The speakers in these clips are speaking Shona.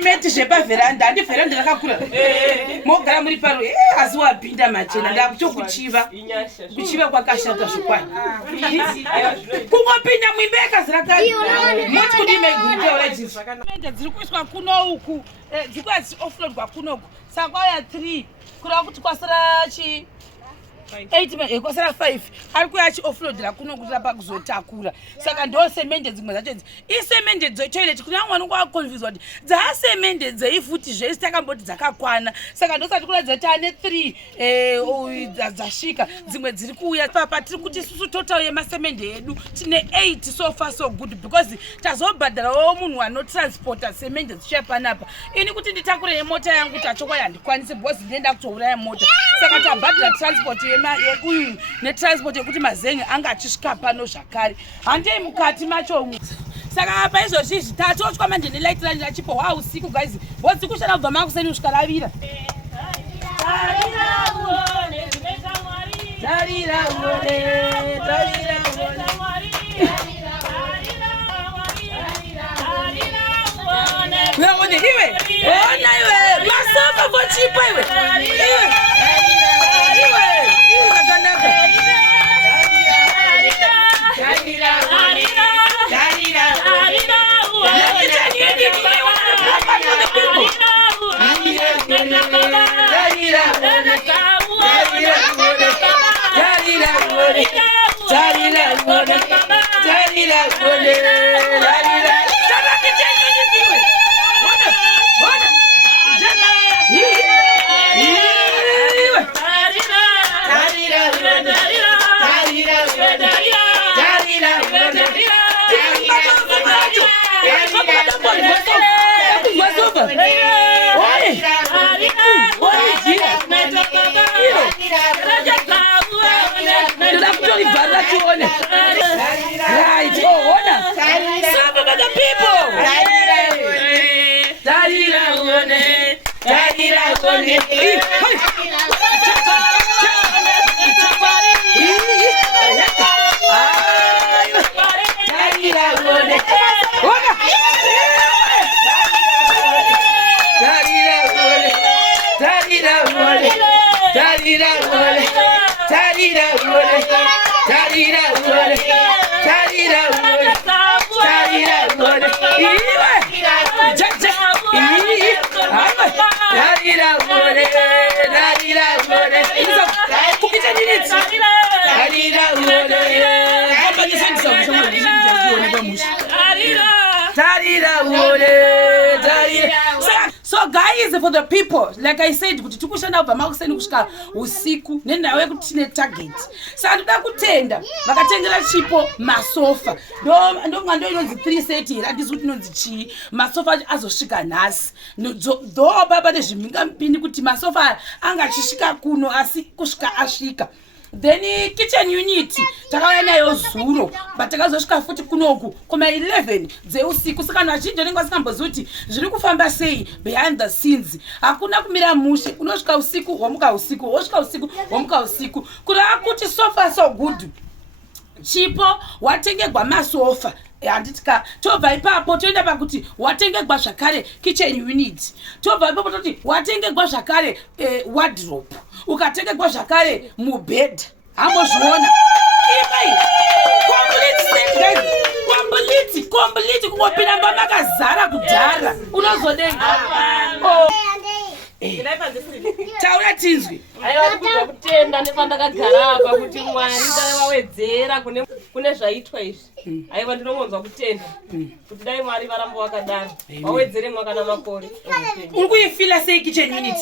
chimeti zvepaveranda handi veranda rakakura mogara muri paro asi wapinda machena ndakuchokuchiva kuchiva kwakashata zvokwadi kungopinda muimba yakazirakai moti kudime gurutauraiimende dziri kuiswa kuno uku dzikuya dzichioflodwa kunoku saka kwauya 3 kurava kuti kwasara chi 8 kwasara 5 ari kuya achioflodera kuno kuti rapa kuzotakura saka ndo semende dzimwe dzacho idzi isemende dzotoilet kuna vamwe vanonge vakonfuswa kuti dzaasemende dzeifuti zvese takamboti dzakakwana saka ndosati kuna dzatane 3 dzasvika dzimwe dziri kuuya papa tiri kuti isusu total yemasemende edu tine 8 so far so good because tazobhadharawo munhu anotransporta semende dzichiya panapa ini kuti nditakure yemota yangu kuti achokwai handikwanisi because ndinoenda kutouraya mota saka tabhadhara transport uyu netransport yekuti mazenge anga achisvika pano zvakare handei mukati macho saka apa izvozvizvi tatotwa manje nelightrani rachipo usiku guys bodzi kushana kubva makuseni kusvika ravira iwe ona iwe masofa for Chipo iwe Right, oh, honor. Some of the people. So guys, for the people, like I said, kuti tikushanda ubva makuseni kusvika usiku nendawo yekuti tine target. Saka ndoda kutenda vakatengera Chipo masofa. Ndonga ndo inonzi 3 set here, handisi kuti inonzi chii. Masofa azosvika nhasi. Ndo baba nezviminga mpini kuti masofa anga achisvika kuno asi kusvika asvika. Then kitchen unit takauya nayo zuro but takazosvika futi kunoku kuma 11 dzeusiku saka vanhu vazhinji vanenge vasingambozivi kuti zviri kufamba sei behind the scenes. Hakuna kumira mushe, unosvika usiku womuka usiku, wosvika usiku womuka usiku. Kurava kuti so far so good. Chipo watengegwa masofa handitika tobva ipapo toenda pakuti watengegwa zvakare kitchen unit, tobva ipapo toti watengegwa zvakare wardrobe, ukatengegwa zvakare mubhedha. Hambozviona imai complete kungopinda mba makazara kudhara unozodenga taura tinzwi aiwa kuda kutenda nepandakagara apa kuti Mwari ndavawedzera kune zvaitwa izvi. Aiwa ndinomonzwa kutenda kuti dai Mwari varamba vakadaro wawedzere mwaka namakore. Uri kuifila sei kitchen unit?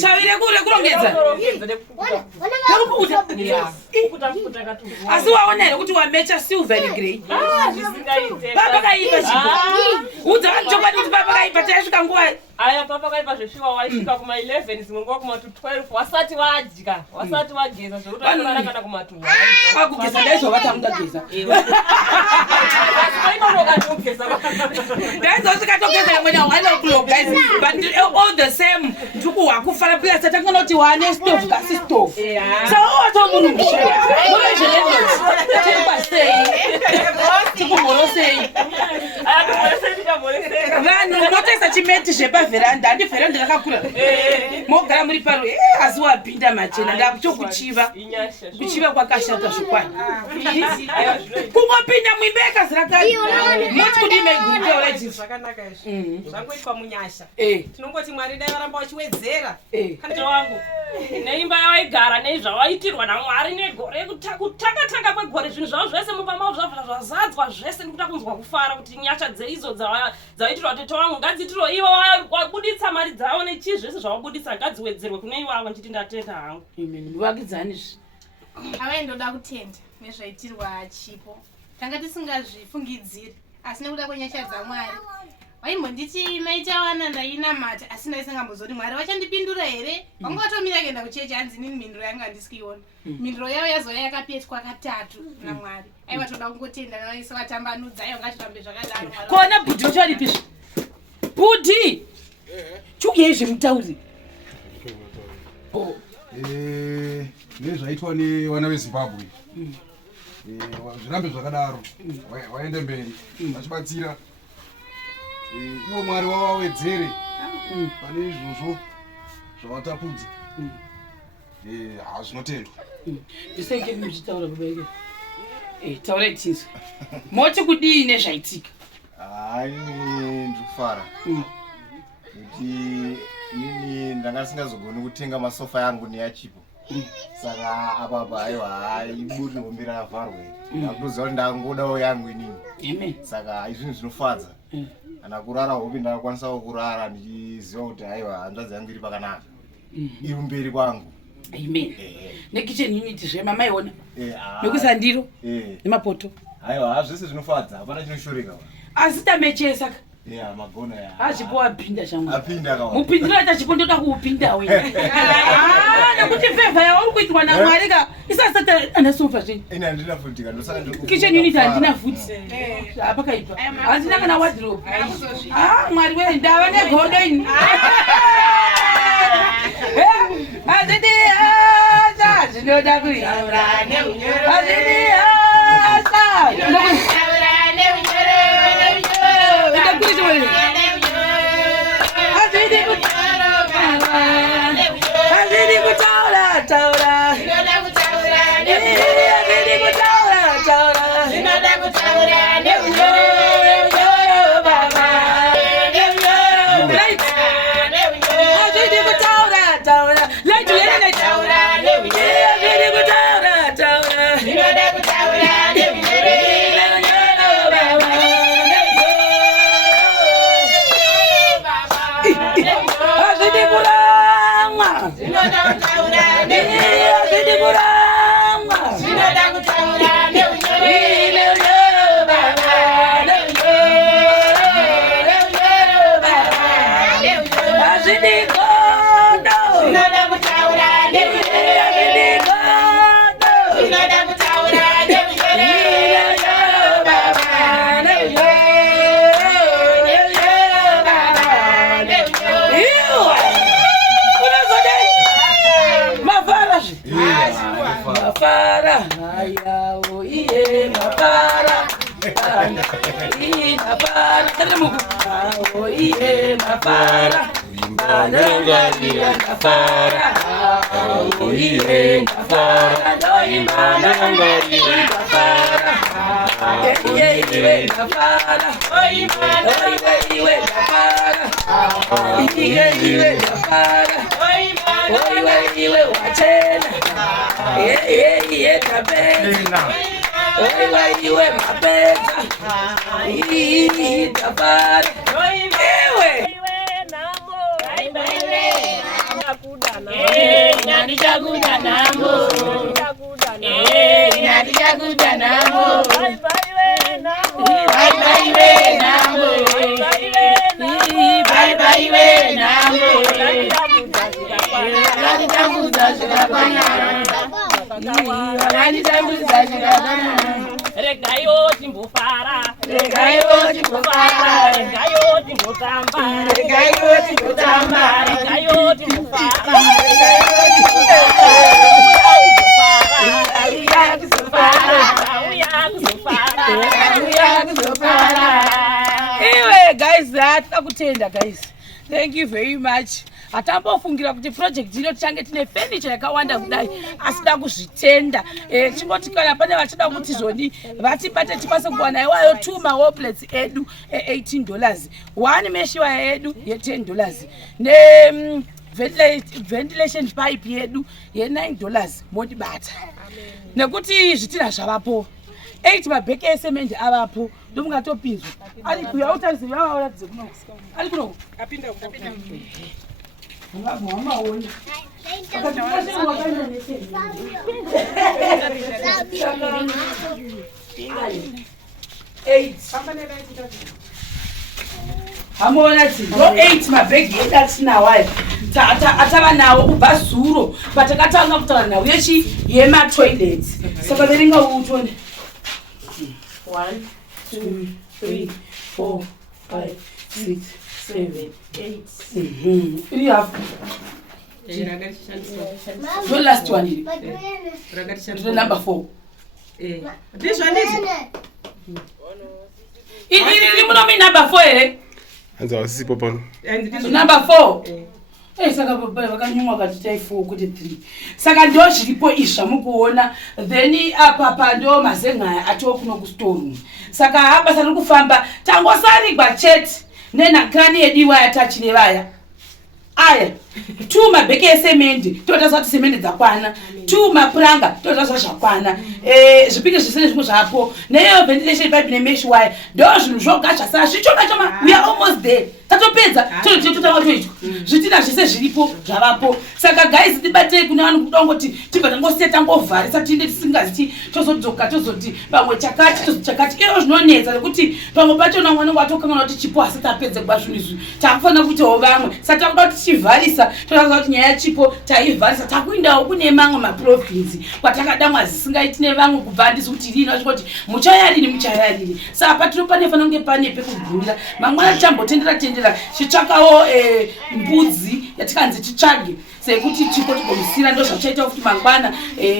Shavire kure kurongedza asi waona here kuti wamecha silver grey papa kaipa Chipo udza vanhu chokwadi kuti papa kaipa taisvika nguva aya papa kaipa zvesviwa waisvika kuma 11 zimwe nguva kuma 12 wasati wadya wasati wageza zvokuti vanara kana kuma 2 akugeza ndaizovata mungageza ndaizosvikatogeza yamwena 1 o'clock guys but all the same ndikuhwa kufara plus tatanganoti wane stove gasi stove saoto munhu musheraepasei tikumhorosei vanhu motesa chimeti zvepavheranda handi vheranda rakakura mogara muri paro asi wapinda machena ndakuchokuchiva kuchiva kwakashata zvokwadi kungopinda muimba yakazirakadi moti kudii zvakanaka izvi zvangoitwa munyasha tinongoti Mwari dai varamba vachiwedzera kana wangu neimba yawaigara nezvawaitirwa naMwari negore kutanga kwegore zvinhu zvavo zvese mumba mavo zvazadzwa zvese ndikuda kunzwa kufara kuti nyasha dzeizo dzawaitirwa tete wangu ngadziitirwo ivo wabuditsa mari dzavo nechii zvese zvawabuditsa ngadziwedzerwe kune ivavo nchiti ndatenda hangu muvakidzanizvi avaindoda kutenda nezvaitirwa Chipo tanga tisingazvifungidziri asi nekuda kwenyasha dzaMwari vaimbonditi maitawana ndainamata asi ndaisangambozoti Mwari vachandipindura here vanga vatomira kuenda kuchechi hanzi nini mhinduro yanga handisikiona mhinduro yavo yazoya yakapetwa katatu naMwari aiva toda kungotenda navaise vatambanudza aiva ngatirambe zvakadaro kona bhudhi vachovaripizvi bhudhi chiuyei zvemutauri nezvaitwa nevana veZimbabwe zvirambe zvakadaro waende mberi vachibatsira ivo Mwari wavawedzere pane izvozvo zvawatapudza hazvinotendwa ndisenge muchitaura babaike taurai tinzwe moti kudii nezvaitika hai ndikufara kuti nini ndanga ndisingazogoni kutenga masofa yangu neyachipo saka apapa aiwa iburi hombe rakavharwe ndakutoziva kuti ndangodawo yangu inini saka izvinhu zvinofadza kana kurara hope ndakakwanisawo kurara ndichiziva kuti aiwa hanzvadzi yangu iri pakanaka iri mberi kwangu amen nekitchen unit zvemamaiona nekuisa ndiro nemapoto aiwa zvese zvinofadza hapana chinoshoreka asi tamechesa magona ya Chipo apinda changu apinda kawa mupindira ta Chipo ndoda kuupinda wewe nekuti favor yauri kuitwa naMwari ka isasata anasofa zvini ina ndina futika ndosaka ndiri kitchen unit handina futi apa kaipa handina kana wardrobe Mwari wewe ndava negodo ini azidi aza zvinoda kuyaura neunyoro azidi aza Bye. bye bye we namwe vakanditambudza zvikakwana vakanditambudza zvikakwana Regayo timbofara, regayo timbofara, regayo timbotamba, regayo timbotamba, regayo timbofara, auya kuzofara, auya kuzofara, auya kuzofara. Anyway guys, tinoda kutenda guys, thank you very much. Hatambofungira kuti project ino tichange tine furniture yakawanda kudai, asida kuzvitenda. Chingoti kana pane vachida kuti zvoni vatibate tikwanise kuwana iwayo 2 mawo plates edu $18, 1 mesh wire yedu ye$10, ne ventilation pipe yedu ye$9 modibata. Nekuti zvitina zvavapo 8 mabheke esemende avapo ndomungatopinzwa ari kuya utarise vavaoratidze kuno ari kuno Apinda uko. vamaona hamuona ndo 8 mabhegi edu atinawayo atava nawo kubva zuro patakatanga kutaura nawo yematoilet. Saka verenga utone 1 2 3 4 5 6 7 8 iri hafu ndo last one iri number 4 iri munomi number 4 here Anza wasisipo pano. Number 4. Saka vakanyumwa kati 4 kuti 3. Saka ndo zviripo izva mukuona, then apa ndo mazenga atokuno kustoreroom. Saka hapa sari kufamba tangosarigwa chete nenakrani ediwa yatachine vaya. Aya 2 mabheke esemende totaza kuti semende dzakwana, 2 mapuranga totaza zvakwana, zvipike zvisene zvimwe zvapo, neyo ventilation pipe nemesh wire ndo zvinhu zvogacha sara zvichoma choma. We are almost there. Tatopedza totanga toitwa zvitina zvese zviripo zvavapo. Saka guys tibatei kuna vanhu kuda ngoti tibva tangoseta ngovharisa tinde tisingazichi tozodzoka tozoti pamwe chakati tozochakati iro zvinonetsa nekuti pamwe pachona mwana watokangana kuti Chipo asati apedze kuba zvinhu izvi takufanira kuitawo vamwe. Saka takuda kuti tichivharisa totaza kuti nyaya yaChipo taivharisa takuindawo kune mamwe maprovinsi kwatakadamwa zisingaiti nevamwe kubva handisi kuti rini vachikoti muchayadini. Saka patinofanira kunge pane pekugumira mangwana tichambotendera chitsvakawo mbudzi yatikanzi titsvage sekuti Chipo tigomusira ndo zvachaita kuti mangwana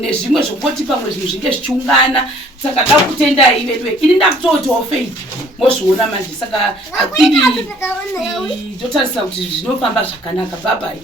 nezvimwe zvokoti pamwe zvinhu zvinge zvichiungana. Saka da kutenda ivedwe ini ndakutoitawo faith mozviona manje. Saka athink totarisira kuti zvinofamba zvakanaka. Bye bye.